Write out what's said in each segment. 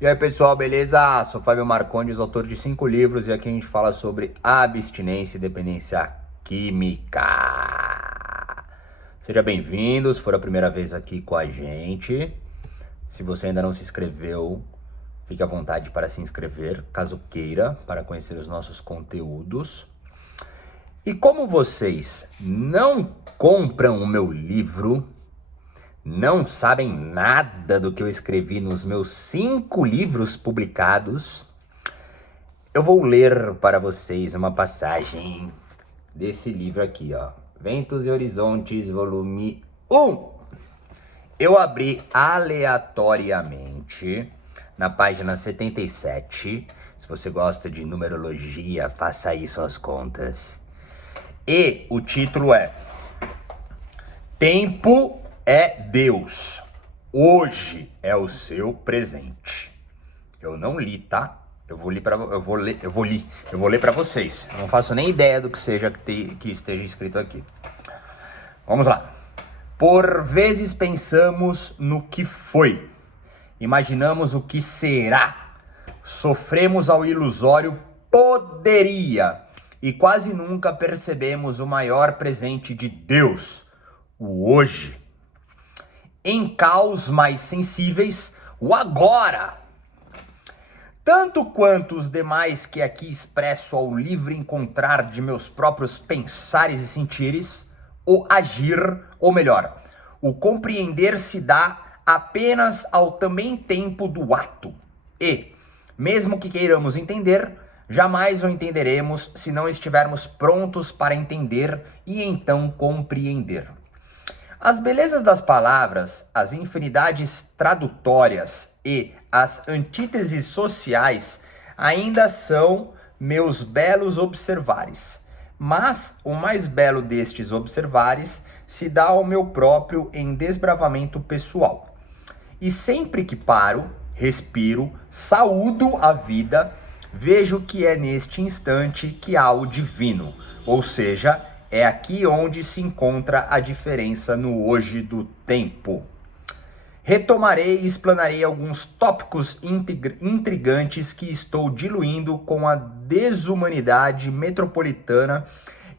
E aí pessoal, beleza? Sou Fábio Marcondes, autor de 5 livros, e aqui a gente fala sobre abstinência e dependência química. Seja bem-vindo, se for a primeira vez aqui com a gente. Se você ainda não se inscreveu, fique à vontade para se inscrever, caso queira, para conhecer os nossos conteúdos. E como vocês não compram o meu livro, não sabem nada do que eu escrevi nos meus 5 livros publicados, eu vou ler para vocês uma passagem desse livro aqui, ó. Ventos e Horizontes, volume 1. Eu abri aleatoriamente na página 77. Se você gosta de numerologia, faça aí suas contas. E o título é Tempo é Deus. Hoje é o seu presente. Eu não li, tá? Eu vou ler para vocês. Eu não faço nem ideia do que seja que esteja escrito aqui. Vamos lá. Por vezes pensamos no que foi. Imaginamos o que será. Sofremos ao ilusório poderia. E quase nunca percebemos o maior presente de Deus, o hoje. Em caos mais sensíveis, o agora. Tanto quanto os demais que aqui expresso ao livre encontrar de meus próprios pensares e sentires, o agir, ou melhor, o compreender se dá apenas ao também tempo do ato. E, mesmo que queiramos entender, jamais o entenderemos se não estivermos prontos para entender e então compreender. As belezas das palavras, as infinidades tradutórias e as antíteses sociais ainda são meus belos observares. Mas o mais belo destes observares se dá ao meu próprio em desbravamento pessoal. E sempre que paro, respiro, saúdo a vida, vejo que é neste instante que há o divino, ou seja, é aqui onde se encontra a diferença no hoje do tempo. Retomarei e explanarei alguns tópicos intrigantes que estou diluindo com a desumanidade metropolitana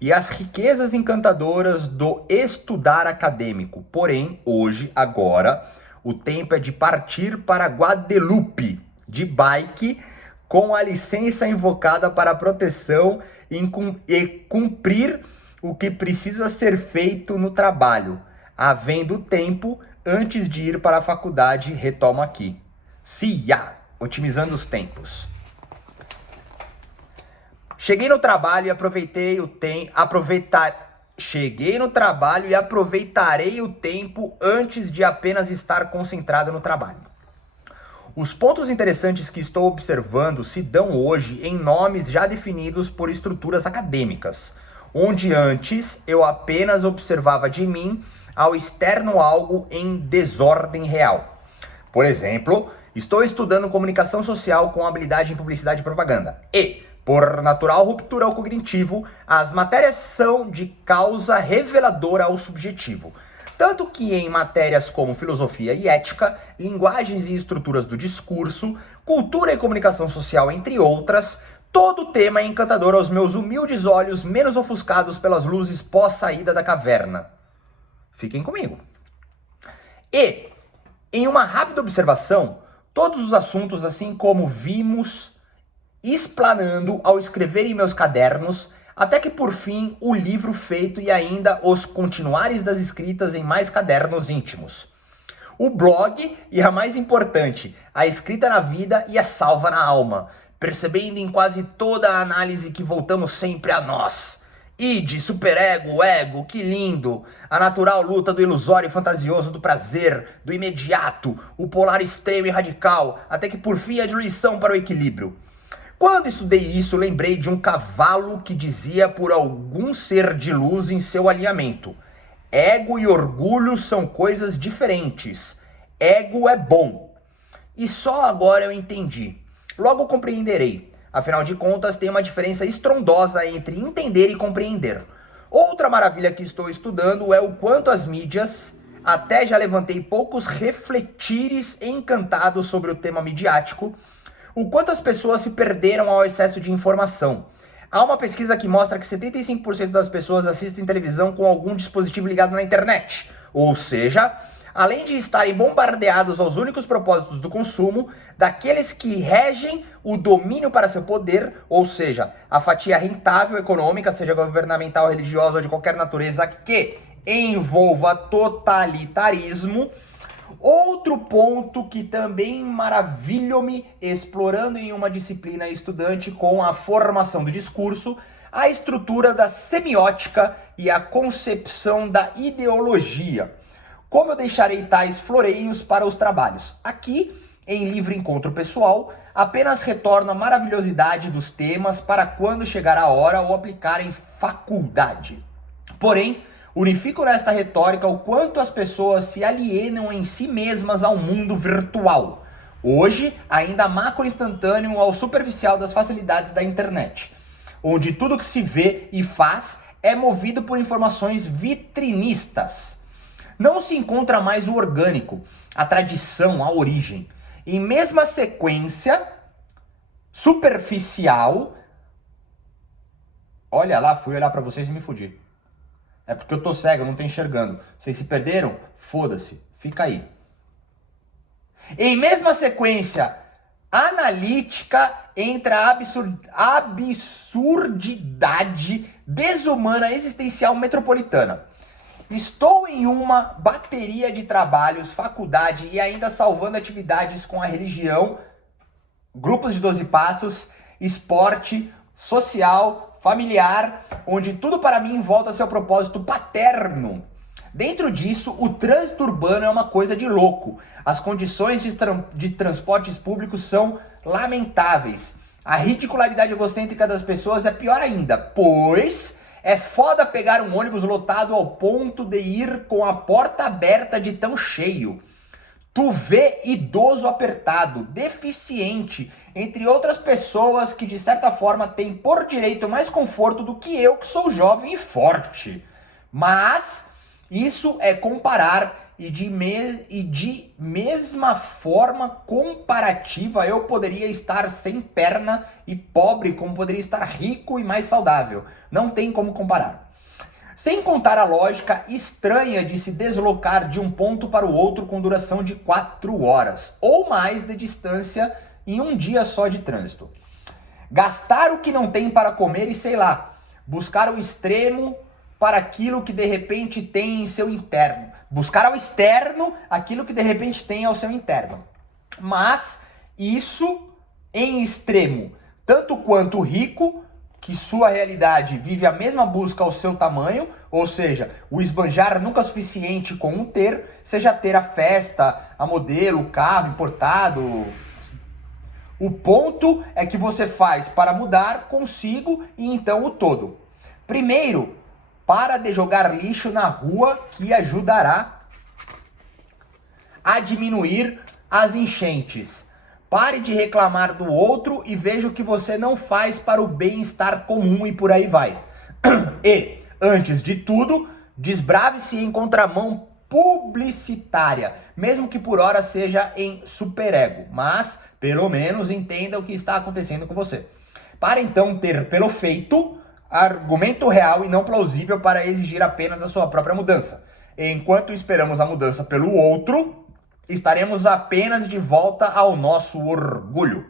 e as riquezas encantadoras do estudar acadêmico. Porém, hoje, agora, o tempo é de partir para Guadeloupe, de bike, com a licença invocada para proteção e cumprir o que precisa ser feito no trabalho. Havendo tempo, antes de ir para a faculdade, retomo aqui. CIA, otimizando os tempos. Cheguei no trabalho e aproveitarei o tempo antes de apenas estar concentrado no trabalho. Os pontos interessantes que estou observando se dão hoje em nomes já definidos por estruturas acadêmicas, onde antes eu apenas observava de mim ao externo algo em desordem real. Por exemplo, estou estudando comunicação social com habilidade em publicidade e propaganda. E, por natural ruptura ao cognitivo, as matérias são de causa reveladora ao subjetivo. Tanto que em matérias como filosofia e ética, linguagens e estruturas do discurso, cultura e comunicação social, entre outras, todo tema é encantador aos meus humildes olhos, menos ofuscados pelas luzes pós-saída da caverna. Fiquem comigo. E, em uma rápida observação, todos os assuntos, assim como vimos explanando ao escrever em meus cadernos, até que por fim o livro feito e ainda os continuares das escritas em mais cadernos íntimos. O blog e a mais importante, a escrita na vida e a salva na alma, percebendo em quase toda a análise que voltamos sempre a nós. Id, superego, ego, que lindo! A natural luta do ilusório e fantasioso, do prazer, do imediato, o polar extremo e radical, até que por fim a diluição para o equilíbrio. Quando estudei isso, lembrei de um cavalo que dizia por algum ser de luz em seu alinhamento: ego e orgulho são coisas diferentes. Ego é bom. E só agora eu entendi. Logo compreenderei. Afinal de contas, tem uma diferença estrondosa entre entender e compreender. Outra maravilha que estou estudando é o quanto as mídias, até já levantei poucos refletires encantados sobre o tema midiático, o quanto as pessoas se perderam ao excesso de informação. Há uma pesquisa que mostra que 75% das pessoas assistem televisão com algum dispositivo ligado na internet. Ou seja, além de estarem bombardeados aos únicos propósitos do consumo, daqueles que regem o domínio para seu poder, ou seja, a fatia rentável econômica, seja governamental, religiosa ou de qualquer natureza que envolva totalitarismo. Outro ponto que também maravilhou-me explorando em uma disciplina estudante com a formação do discurso, a estrutura da semiótica e a concepção da ideologia. Como eu deixarei tais floreios para os trabalhos? Aqui, em livre encontro pessoal, apenas retorno a maravilhosidade dos temas para quando chegar a hora ou aplicar em faculdade. Porém, unifico nesta retórica o quanto as pessoas se alienam em si mesmas ao mundo virtual. Hoje, ainda macro instantâneo ao superficial das facilidades da internet, onde tudo que se vê e faz é movido por informações vitrinistas. Não se encontra mais o orgânico, a tradição, a origem. Em mesma sequência superficial... Olha lá, fui olhar pra vocês e me fudi. É porque eu tô cego, eu não tô enxergando. Vocês se perderam? Foda-se. Fica aí. Em mesma sequência analítica, entra a absurdidade desumana existencial metropolitana. Estou em uma bateria de trabalhos, faculdade e ainda salvando atividades com a religião, grupos de 12 passos, esporte, social, familiar, onde tudo para mim volta a seu propósito paterno. Dentro disso, o trânsito urbano é uma coisa de louco. As condições de transportes públicos são lamentáveis. A ridicularidade egocêntrica das pessoas é pior ainda, pois é foda pegar um ônibus lotado ao ponto de ir com a porta aberta de tão cheio. Tu vê idoso apertado, deficiente, entre outras pessoas que de certa forma têm por direito mais conforto do que eu, que sou jovem e forte. Mas isso é comparar e de mesma forma comparativa eu poderia estar sem perna e pobre como poderia estar rico e mais saudável. Não tem como comparar. Sem contar a lógica estranha de se deslocar de um ponto para o outro com duração de 4 horas ou mais de distância em um dia só de trânsito. Gastar o que não tem para comer e, sei lá, buscar o extremo para aquilo que de repente tem em seu interno. Buscar ao externo aquilo que de repente tem ao seu interno. Mas isso em extremo, tanto quanto o rico, que sua realidade vive a mesma busca ao seu tamanho, ou seja, o esbanjar nunca é suficiente com um ter, seja ter a festa, a modelo, o carro importado. O ponto é que você faz para mudar consigo e então o todo. Primeiro, para de jogar lixo na rua, que ajudará a diminuir as enchentes. Pare de reclamar do outro e veja o que você não faz para o bem-estar comum e por aí vai. E, antes de tudo, desbrave-se em contramão publicitária, mesmo que por hora seja em superego, mas pelo menos entenda o que está acontecendo com você. Para então ter pelo feito argumento real e não plausível para exigir apenas a sua própria mudança. Enquanto esperamos a mudança pelo outro, estaremos apenas de volta ao nosso orgulho.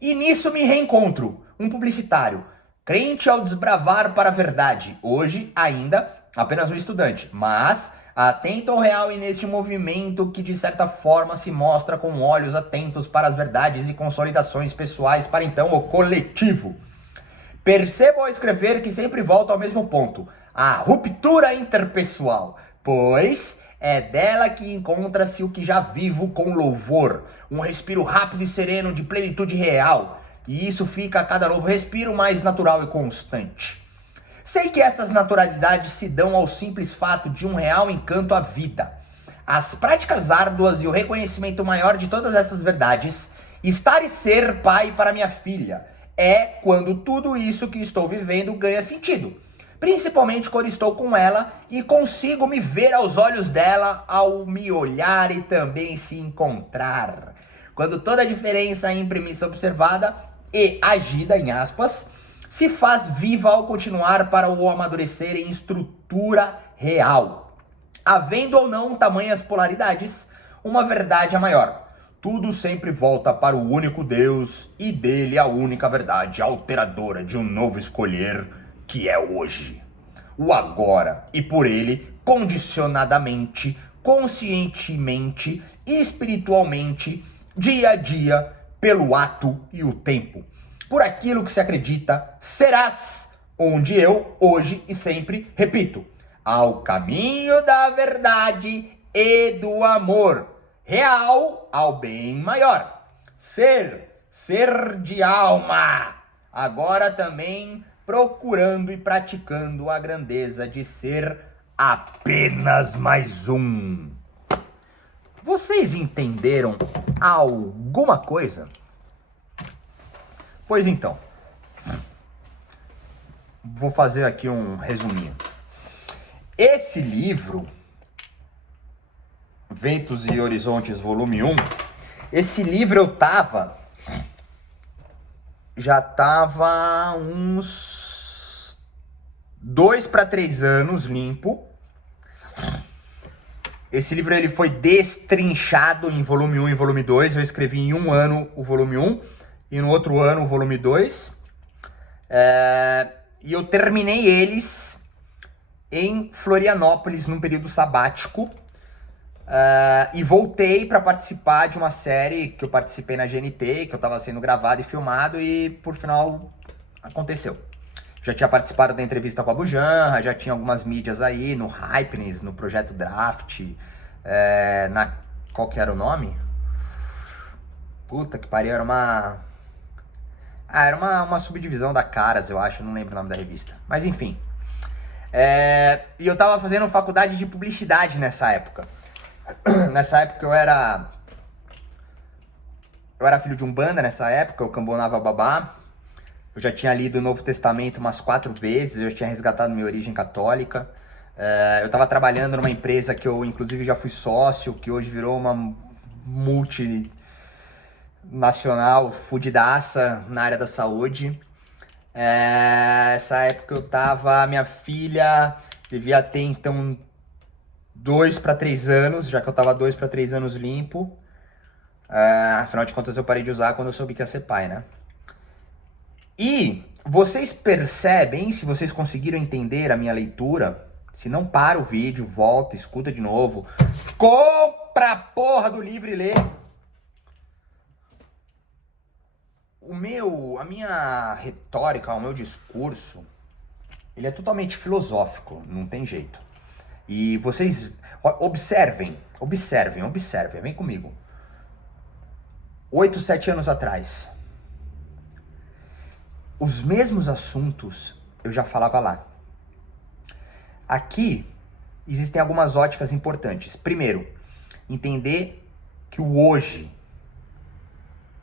E nisso me reencontro, um publicitário, crente ao desbravar para a verdade, hoje ainda apenas um estudante, mas atento ao real e neste movimento que de certa forma se mostra com olhos atentos para as verdades e consolidações pessoais para então o coletivo. Percebo ao escrever que sempre volto ao mesmo ponto, a ruptura interpessoal, pois é dela que encontra-se o que já vivo com louvor, um respiro rápido e sereno de plenitude real, e isso fica a cada novo respiro mais natural e constante. Sei que estas naturalidades se dão ao simples fato de um real encanto à vida. As práticas árduas e o reconhecimento maior de todas essas verdades, estar e ser pai para minha filha, é quando tudo isso que estou vivendo ganha sentido. principalmente quando estou com ela e consigo me ver aos olhos dela ao me olhar e também se encontrar. Quando toda a diferença em premissa observada e agida, em aspas, se faz viva ao continuar para o amadurecer em estrutura real. Havendo ou não tamanhas polaridades, uma verdade é maior. Tudo sempre volta para o único Deus e dele a única verdade alteradora de um novo escolher que é hoje. O agora e por ele, condicionadamente, conscientemente, espiritualmente, dia a dia, pelo ato e o tempo. Por aquilo que se acredita, serás, onde eu, hoje e sempre, repito, ao caminho da verdade e do amor, real ao bem maior. Ser de alma, agora também procurando e praticando a grandeza de ser apenas mais um. Vocês entenderam alguma coisa? Pois então, vou fazer aqui um resuminho. Esse livro, Ventos e Horizontes, volume 1, esse livro já tava uns 2 para 3 anos limpo. Esse livro ele foi destrinchado em volume 1 e volume 2. Eu escrevi em um ano o volume 1 e no outro ano o volume 2. E eu terminei eles em Florianópolis, num período sabático. E voltei para participar de uma série que eu participei na GNT, que eu estava sendo gravado e filmado, e por final aconteceu. Já tinha participado da entrevista com a Bujanra, já tinha algumas mídias aí, no Hypeness, no Projeto Draft, qual que era o nome? Puta que pariu, era uma subdivisão da Caras, eu acho, não lembro o nome da revista. Mas enfim. E eu tava fazendo faculdade de publicidade nessa época. Nessa época eu era filho de umbanda nessa época, eu cambonava babá. Eu já tinha lido o Novo Testamento umas 4 vezes, eu já tinha resgatado minha origem católica. Eu estava trabalhando numa empresa que eu, inclusive, já fui sócio, que hoje virou uma multinacional fudidaça na área da saúde. Essa época minha filha devia ter, então, 2 para 3 anos, já que eu tava 2 para 3 anos limpo. Afinal de contas, eu parei de usar quando eu soube que ia ser pai, né? E vocês percebem, se vocês conseguiram entender a minha leitura, se não, para o vídeo, volta, escuta de novo, compra a porra do livro e lê. A minha retórica, o meu discurso, ele é totalmente filosófico, não tem jeito. E vocês observem, vem comigo. 8, 7 anos atrás, os mesmos assuntos eu já falava lá. Aqui existem algumas óticas importantes. Primeiro, entender que o hoje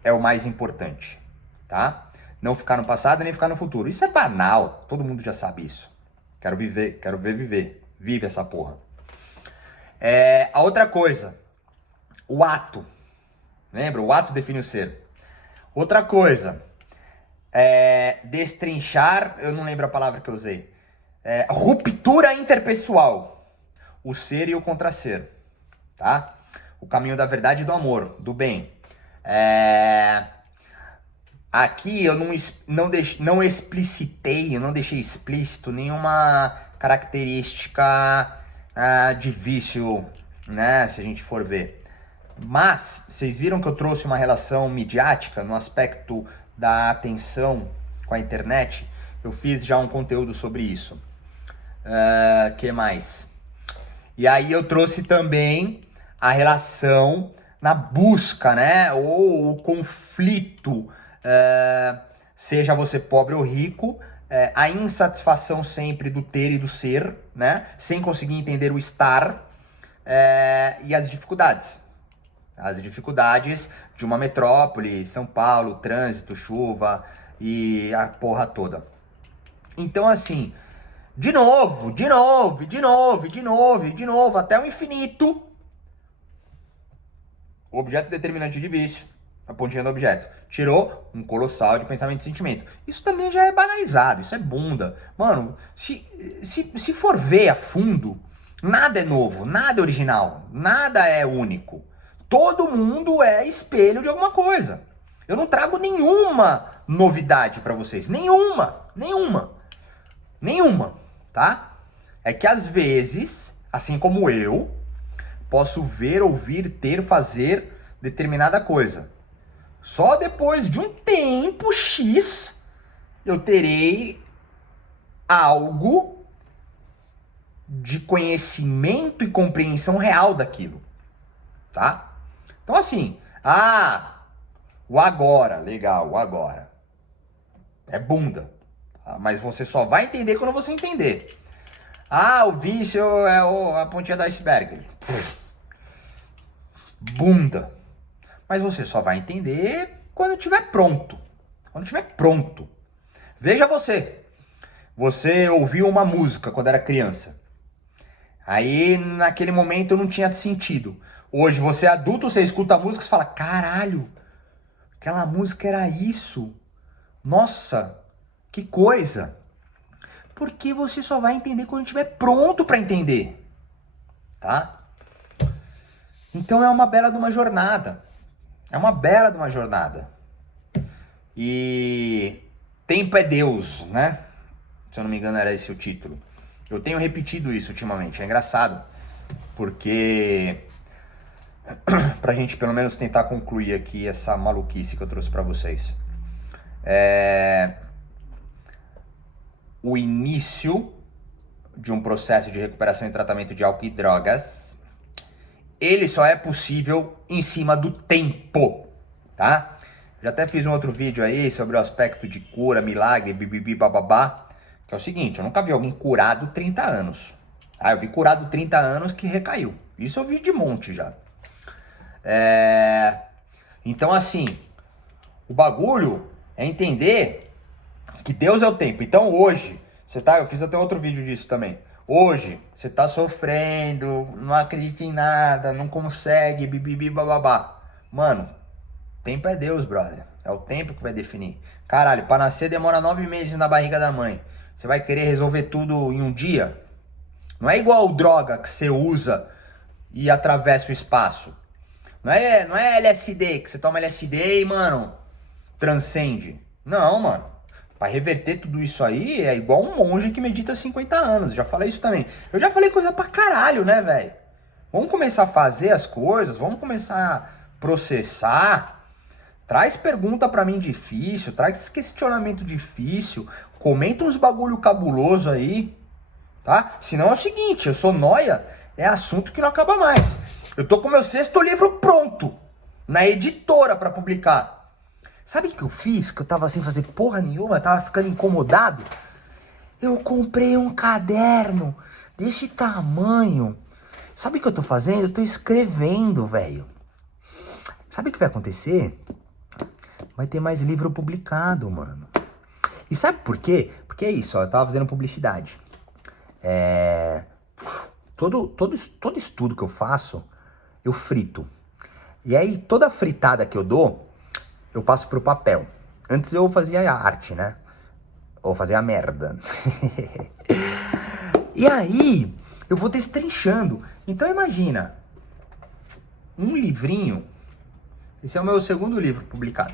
é o mais importante, tá? Não ficar no passado nem ficar no futuro. Isso é banal, todo mundo já sabe isso. Quero ver viver. Vive essa porra. A outra coisa, o ato. Lembra? O ato define o ser. Outra coisa, destrinchar, eu não lembro a palavra que eu usei. Ruptura interpessoal. O ser e o contraser. Tá? O caminho da verdade e do amor, do bem. Aqui eu não explicitei, eu não deixei explícito nenhuma característica de vício, né, se a gente for ver. Mas vocês viram que eu trouxe uma relação midiática no aspecto da atenção com a internet? Eu fiz já um conteúdo sobre isso. Que mais? E aí eu trouxe também a relação na busca, né, ou o conflito, seja você pobre ou rico, a insatisfação sempre do ter e do ser, né? Sem conseguir entender o estar, e as dificuldades. As dificuldades de uma metrópole, São Paulo, trânsito, chuva e a porra toda. Então, assim, De novo, de novo, de novo, de novo, de novo, até o infinito. O objeto determinante de vício, a pontinha do objeto, tirou um colossal de pensamento e sentimento. Isso também já é banalizado, isso é bunda. Mano, se for ver a fundo, nada é novo, nada é original, nada é único. Todo mundo é espelho de alguma coisa. Eu não trago nenhuma novidade pra vocês, nenhuma, tá? É que às vezes, assim como eu, posso ver, ouvir, ter, fazer determinada coisa. Só depois de um tempo X eu terei algo de conhecimento e compreensão real daquilo, tá? Então assim, o agora, legal, o agora. É bunda, tá? Mas você só vai entender quando você entender. O vício é a pontinha do iceberg. Bunda. Mas você só vai entender quando estiver pronto. Quando estiver pronto. Veja você. Você ouviu uma música quando era criança. Aí, naquele momento, não tinha sentido. Hoje, você é adulto, você escuta a música e fala, caralho, aquela música era isso. Nossa, que coisa. Porque você só vai entender quando estiver pronto para entender. Tá? Então é uma bela de uma jornada. É uma bela de uma jornada. E tempo é Deus, né? Se eu não me engano era esse o título. Eu tenho repetido isso ultimamente, é engraçado. Porque pra gente pelo menos tentar concluir aqui essa maluquice que eu trouxe pra vocês. O início de um processo de recuperação e tratamento de álcool e drogas, ele só é possível em cima do tempo, tá? Já até fiz um outro vídeo aí sobre o aspecto de cura, milagre, bibibi, bababá, que é o seguinte, eu nunca vi alguém curado 30 anos. Eu vi curado 30 anos que recaiu. Isso eu vi de monte já. Então assim, o bagulho é entender que Deus é o tempo. Então hoje, eu fiz até outro vídeo disso também. Hoje, você tá sofrendo, não acredita em nada, não consegue, bibibi, bababá. Mano, tempo é Deus, brother. É o tempo que vai definir. Caralho, pra nascer demora 9 meses na barriga da mãe. Você vai querer resolver tudo em um dia? Não é igual droga que você usa e atravessa o espaço. Não é LSD, que você toma LSD e, mano, transcende. Não, mano. Pra reverter tudo isso aí é igual um monge que medita 50 anos. Já falei isso também. Eu já falei coisa pra caralho, né, velho? Vamos começar a fazer as coisas, vamos começar a processar. Traz pergunta pra mim difícil, traz questionamento difícil, comenta uns bagulho cabuloso aí, tá? Senão é o seguinte, eu sou nóia, é assunto que não acaba mais. Eu tô com meu 6º livro pronto, na editora pra publicar. Sabe o que eu fiz? Que eu tava sem fazer porra nenhuma, tava ficando incomodado. Eu comprei um caderno desse tamanho. Sabe o que eu tô fazendo? Eu tô escrevendo, velho. Sabe o que vai acontecer? Vai ter mais livro publicado, mano. E sabe por quê? Porque é isso, ó, eu tava fazendo publicidade. Todo estudo que eu faço, eu frito. E aí, toda fritada que eu dou, eu passo pro papel. Antes eu fazia a arte, né? Ou fazia a merda. E aí, eu vou destrinchando. Então imagina, um livrinho. Esse é o meu 2º livro publicado.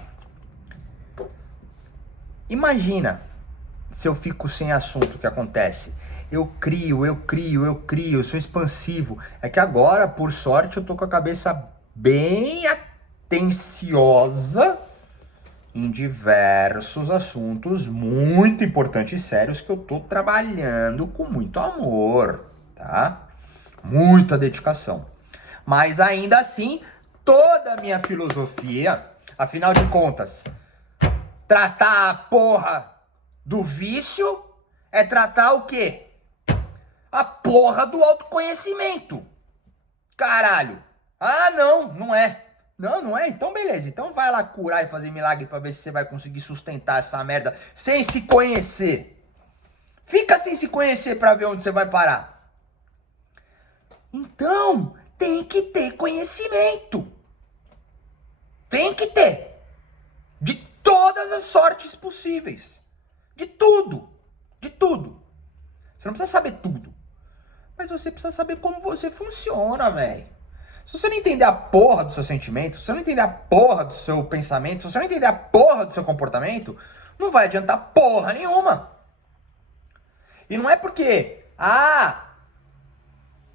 Imagina se eu fico sem assunto, o que acontece? Eu crio, eu sou expansivo. É que agora, por sorte, eu tô com a cabeça bem atenciosa em diversos assuntos muito importantes e sérios que eu tô trabalhando com muito amor, tá? Muita dedicação. Mas ainda assim, toda a minha filosofia, afinal de contas, tratar a porra do vício é tratar o quê? A porra do autoconhecimento. Caralho. Não é. Não é? Então beleza. Então vai lá curar e fazer milagre pra ver se você vai conseguir sustentar essa merda sem se conhecer. Fica sem se conhecer pra ver onde você vai parar. Então, tem que ter conhecimento. Tem que ter. De todas as sortes possíveis. De tudo. De tudo. Você não precisa saber tudo. Mas você precisa saber como você funciona, velho. Se você não entender a porra do seu sentimento, se você não entender a porra do seu pensamento, se você não entender a porra do seu comportamento, não vai adiantar porra nenhuma. E não é porque,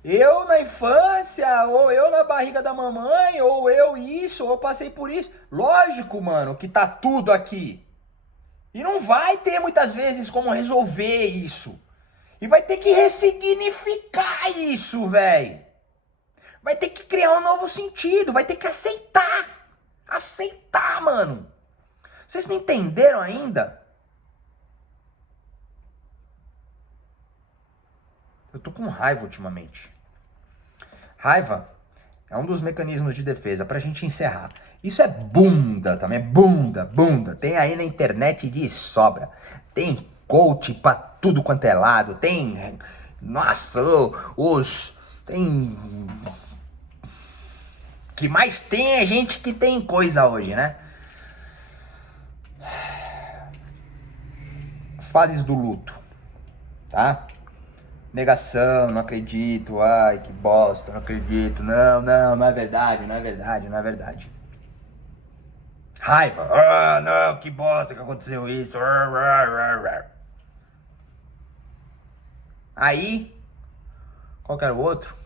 eu na infância, ou eu na barriga da mamãe, ou eu isso, ou eu passei por isso. Lógico, mano, que tá tudo aqui. E não vai ter muitas vezes como resolver isso. E vai ter que ressignificar isso, velho. Vai ter que criar um novo sentido, vai ter que aceitar. Aceitar, mano. Vocês não entenderam ainda? Eu tô com raiva ultimamente. Raiva é um dos mecanismos de defesa pra gente encerrar. Isso é bunda também, bunda. Tem aí na internet de sobra. Tem coach pra tudo quanto é lado. Tem, nossa, tem... O que mais tem é gente que tem coisa hoje, né? As fases do luto, tá? Negação, não acredito, ai que bosta, não acredito, não é verdade, não é verdade. Raiva, não, que bosta que aconteceu isso. Aí, qual que era o outro?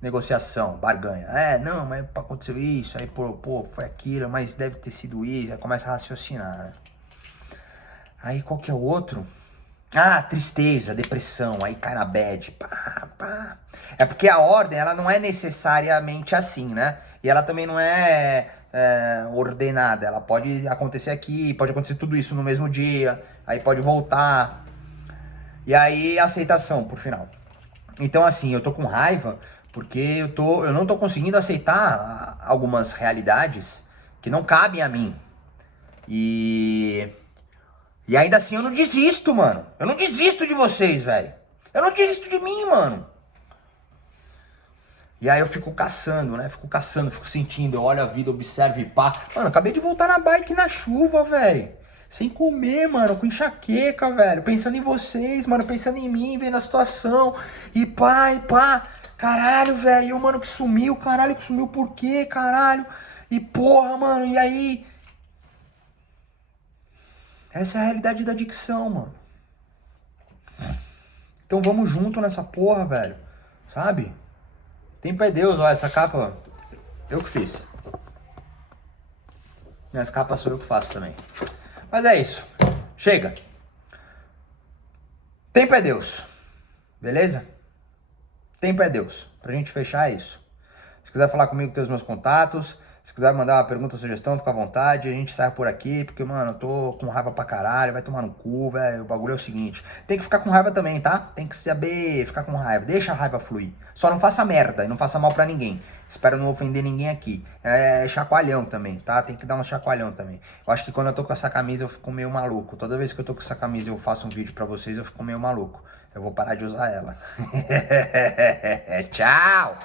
Negociação, barganha. Não, mas aconteceu isso, aí pô, foi aquilo, mas deve ter sido isso, aí começa a raciocinar, né? Aí qual que é o outro? Tristeza, depressão, aí cai na bad, pá. É porque a ordem, ela não é necessariamente assim, né? E ela também não é ordenada, ela pode acontecer aqui, pode acontecer tudo isso no mesmo dia, aí pode voltar. E aí, aceitação, por final. Então, assim, eu tô com raiva porque eu não tô conseguindo aceitar algumas realidades que não cabem a mim. E ainda assim eu não desisto, mano. Eu não desisto de vocês, velho. Eu não desisto de mim, mano. E aí eu fico caçando, né? Fico sentindo. Eu olho a vida, observo e pá. Mano, acabei de voltar na bike na chuva, velho. Sem comer, mano, com enxaqueca, velho. Pensando em vocês, mano. Pensando em mim, vendo a situação. E pá. Caralho, velho. E o mano que sumiu, caralho, que sumiu por quê, caralho? E porra, mano, e aí? Essa é a realidade da adicção, mano. Então vamos junto nessa porra, velho. Sabe? Tempo é Deus, ó. Essa capa, eu que fiz. Minhas capas sou eu que faço também. Mas é isso. Chega. Tempo é Deus. Beleza? Tempo é Deus. Pra gente fechar é isso. Se quiser falar comigo, tem os meus contatos. Se quiser mandar uma pergunta ou sugestão, fica à vontade. A gente sai por aqui, porque, mano, eu tô com raiva pra caralho. Vai tomar no cu, velho. O bagulho é o seguinte. Tem que ficar com raiva também, tá? Tem que saber ficar com raiva. Deixa a raiva fluir. Só não faça merda e não faça mal pra ninguém. Espero não ofender ninguém aqui. É chacoalhão também, tá? Tem que dar um chacoalhão também. Eu acho que quando eu tô com essa camisa eu fico meio maluco. Toda vez que eu tô com essa camisa e eu faço um vídeo pra vocês, eu fico meio maluco. Eu vou parar de usar ela. Tchau!